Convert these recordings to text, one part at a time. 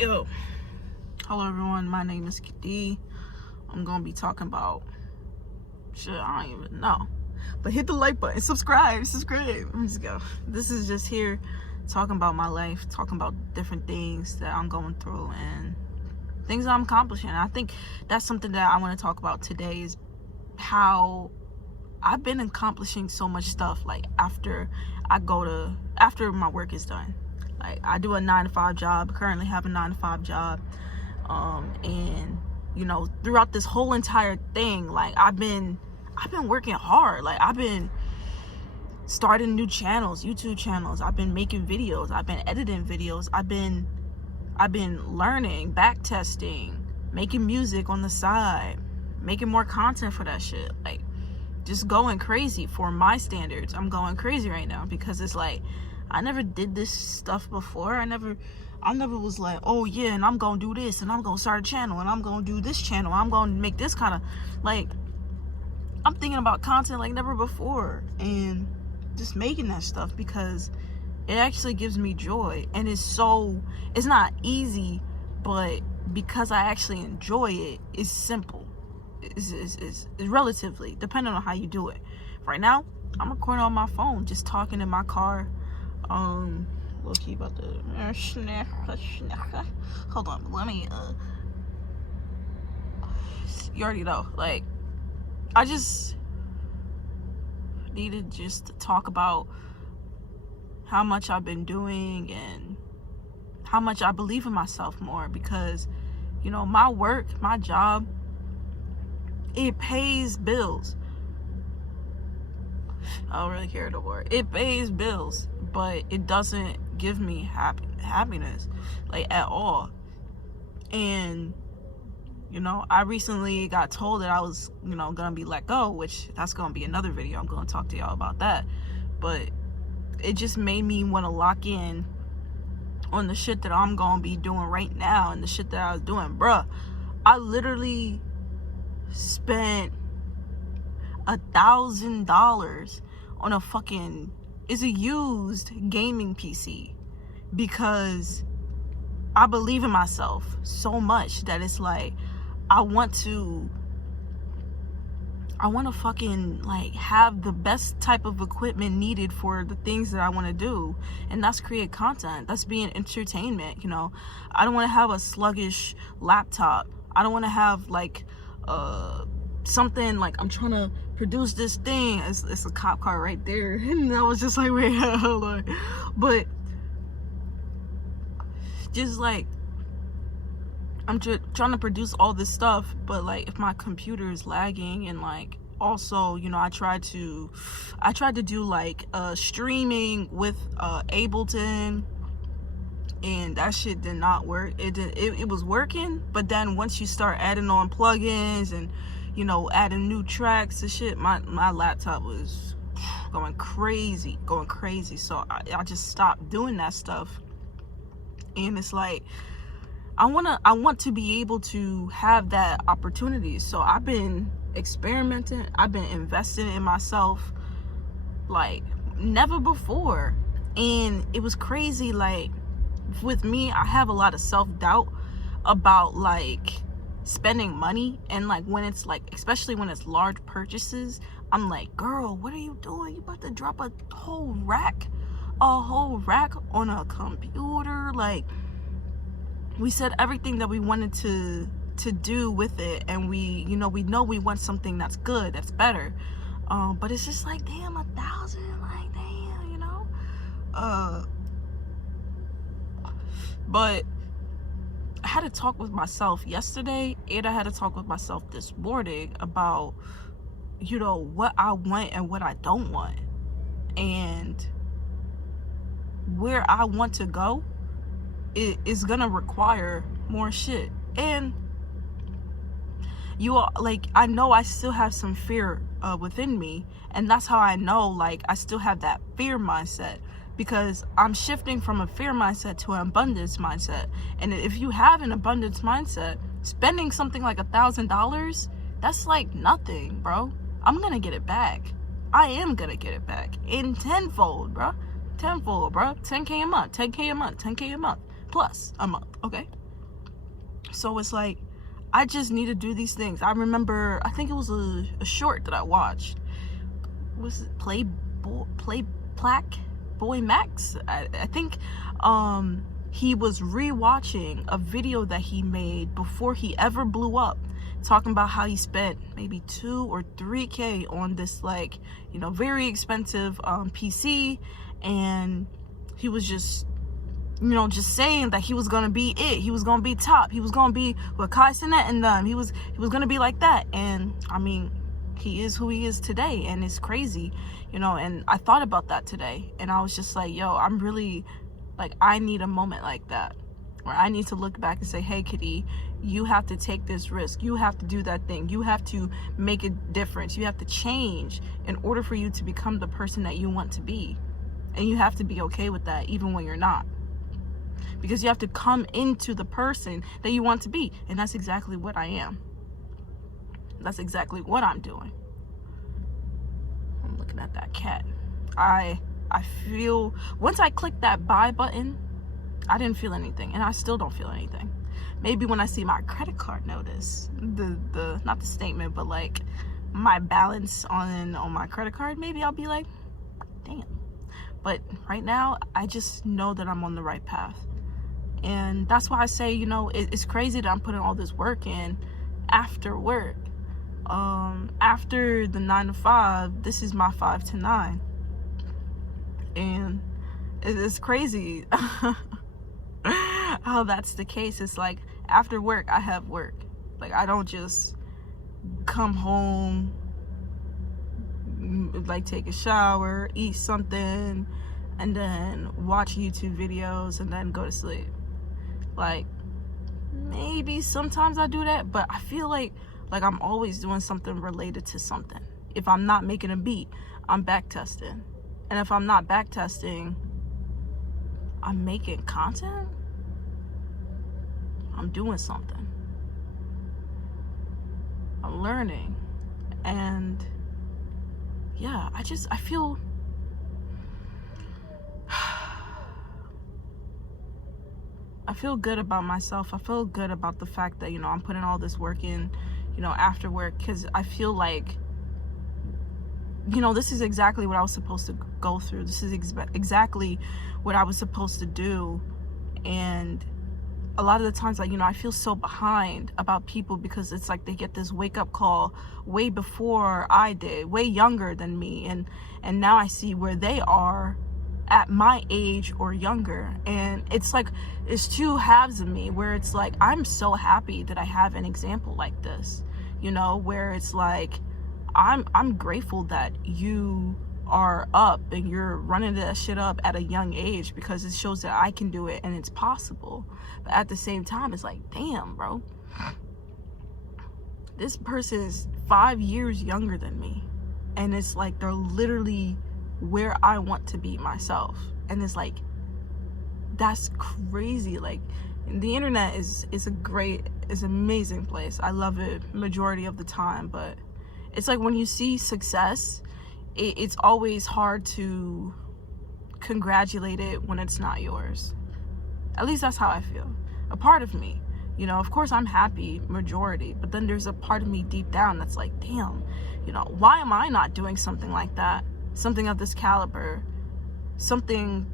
Yo, hello everyone, my name is D. I'm gonna be talking about shit I don't even know, but hit the like button, subscribe. Let's go. This is just here talking about my life, talking about different things that I'm going through and things that I'm accomplishing. I think that's something that I want to talk about today, is how I've been accomplishing so much stuff, like after my work is done. Like, I do a 9-to-5 job, currently have a 9-to-5 job, and throughout this whole entire thing, like I've been working hard. Like, I've been starting new channels, YouTube channels. I've been making videos. I've been editing videos. I've been learning, back testing, making music on the side, making more content for that shit. Like, just going crazy for my standards. I'm going crazy right now because it's like, I never did this stuff before. I never was like, oh yeah, and I'm gonna do this, and I'm gonna start a channel, and I'm gonna do this channel, I'm gonna make this kind of, like, I'm thinking about content like never before, and just making that stuff because it actually gives me joy. And it's not easy, but because I actually enjoy it, it's simple. It's relatively, depending on how you do it. Right now, I'm recording on my phone, just talking in my car. Low key about to hold on, let me you already know, like, I just needed just to talk about how much I've been doing and how much I believe in myself more, because my work, my job, it pays bills. I don't really care no more. It pays bills, but it doesn't give me happiness, like, at all. And I recently got told that I was gonna be let go, which that's gonna be another video. I'm gonna talk to y'all about that. But it just made me want to lock in on the shit that I'm gonna be doing right now, and the shit that I was doing. Bruh, I literally spent $1,000 on it's a used gaming PC, because I believe in myself so much that it's like, I want to fucking, like, have the best type of equipment needed for the things that I want to do, and that's create content, that's being entertainment. I don't want to have a sluggish laptop. I don't want to have like something like I'm trying to produce this thing. It's a cop car right there, and I was just like, wait, hold on. But just like, I'm trying to produce all this stuff, but like, if my computer is lagging, and like, also, I tried to do like streaming with Ableton, and that shit did not work. It was working, but then once you start adding on plugins and adding new tracks and shit, my laptop was going crazy. So I just stopped doing that stuff. And it's like, I want to be able to have that opportunity. So I've been experimenting, I've been investing in myself like never before. And it was crazy. Like, with me, I have a lot of self-doubt about like spending money, and like, when it's like, especially when it's large purchases, I'm like, girl, what are you doing? You about to drop a whole rack on a computer? Like, we said everything that we wanted to do with it, and we know we want something that's good, that's better, but it's just like, damn, 1,000, like, damn, but I had to talk with myself yesterday, and I had to talk with myself this morning about what I want and what I don't want, and where I want to go. It is gonna require more shit. And I know I still have some fear within me, and that's how I know, like, I still have that fear mindset, because I'm shifting from a fear mindset to an abundance mindset. And if you have an abundance mindset, spending something like $1,000, that's like nothing, bro. I'm gonna get it back. I am gonna get it back in tenfold, bro. 10K a month, 10K a month, 10K a month plus a month, okay? So it's like, I just need to do these things. I remember, I think it was a short that I watched. Was it Play Plaque Boy Max? I think he was rewatching a video that he made before he ever blew up, talking about how he spent maybe 2 or 3K on this, like, you know, very expensive PC, and he was just, you know, just saying that he was gonna be it. He was gonna be top. He was gonna be with Kai Cenat and them. He was gonna be like that. And I mean, he is who he is today, and it's crazy, you know. And I thought about that today, and I was just like, yo, I'm really, like, I need a moment like that, where I need to look back and say, hey, Kitty, you have to take this risk. You have to do that thing. You have to make a difference. You have to change in order for you to become the person that you want to be. And you have to be okay with that, even when you're not. Because you have to come into the person that you want to be. And that's exactly what I am. That's exactly what I'm doing. I'm looking at that cat. I feel, once I click that buy button, I didn't feel anything, and I still don't feel anything. Maybe when I see my credit card notice, the not the statement, but like my balance on my credit card, maybe I'll be like, damn. But right now, I just know that I'm on the right path. And that's why I say, you know, it's crazy that I'm putting all this work in after work. After the 9 to 5, this is my 5 to 9. And it's crazy how that's the case. It's like, after work, I have work. Like, I don't just come home, like, take a shower, eat something, and then watch YouTube videos and then go to sleep. Like, maybe sometimes I do that, but I feel like I'm always doing something related to something. If I'm not making a beat, I'm back testing. And if I'm not back testing, I'm making content. I'm doing something. I'm learning. And yeah, I feel good about myself. I feel good about the fact that, you know, I'm putting all this work in, you know, after work, because I feel like, you know, this is exactly what I was supposed to go through. This is exactly what I was supposed to do. And a lot of the times, like, you know, I feel so behind about people, because it's like they get this wake-up call way before I did, way younger than me, and now I see where they are at my age or younger. And it's like, it's two halves of me, where it's like, I'm so happy that I have an example like this, you know, where it's like, I'm grateful that you are up and you're running that shit up at a young age, because it shows that I can do it and it's possible. But at the same time, it's like, damn, bro, this person is 5 years younger than me, and it's like they're literally where I want to be myself. And it's like, that's crazy. Like, the internet is an amazing place. I love it majority of the time, but it's like, when you see success, it's always hard to congratulate it when it's not yours. At least that's how I feel. A part of me, you know, of course I'm happy majority, but then there's a part of me deep down that's like, damn, you know, why am I not doing something like that? Something of this caliber, something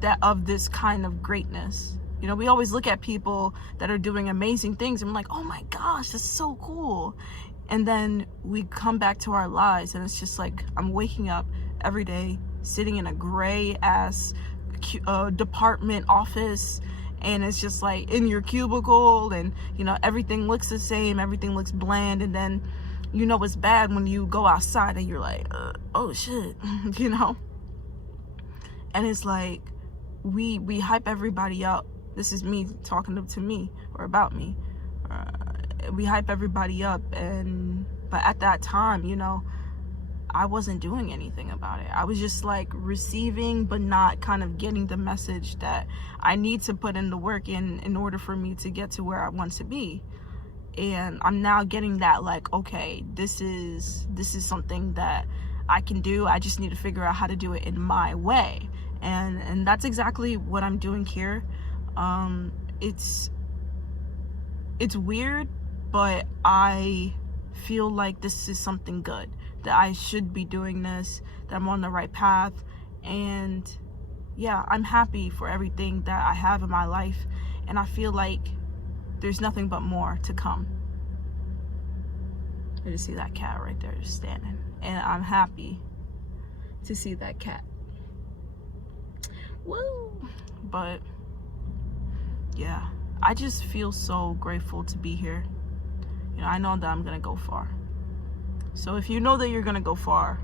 that of this kind of greatness. You know, we always look at people that are doing amazing things and we're like, oh my gosh, that's so cool. And then we come back to our lives, and it's just like, I'm waking up every day, sitting in a gray ass department office, and it's just like in your cubicle, and, you know, everything looks the same, everything looks bland. And then, you know, it's bad when you go outside and you're like, oh shit, you know. And it's like, we hype everybody up. This is me talking to me, or about me. We hype everybody up, but at that time, you know, I wasn't doing anything about it. I was just like receiving, but not kind of getting the message that I need to put in the work in order for me to get to where I want to be. And I'm now getting that, like, okay, this is something that I can do. I just need to figure out how to do it in my way. And that's exactly what I'm doing here. it's weird, but I feel like this is something good, that I should be doing this, that I'm on the right path. And yeah, I'm happy for everything that I have in my life, and I feel like there's nothing but more to come. You just see that cat right there just standing, and I'm happy to see that cat. Woo! But yeah, I just feel so grateful to be here. You know, I know that I'm gonna go far. So if you know that you're gonna go far,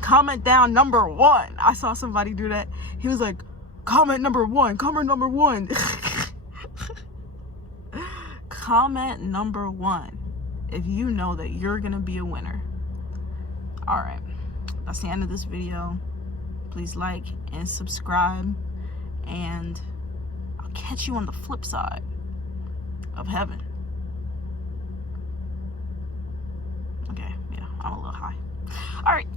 comment down number 1. I saw somebody do that. He was like, comment number 1, comment number 1. Comment number 1 if you know that you're gonna be a winner. All right, that's the end of this video. Please like and subscribe, and I'll catch you on the flip side of heaven. Okay, yeah, I'm a little high. All right.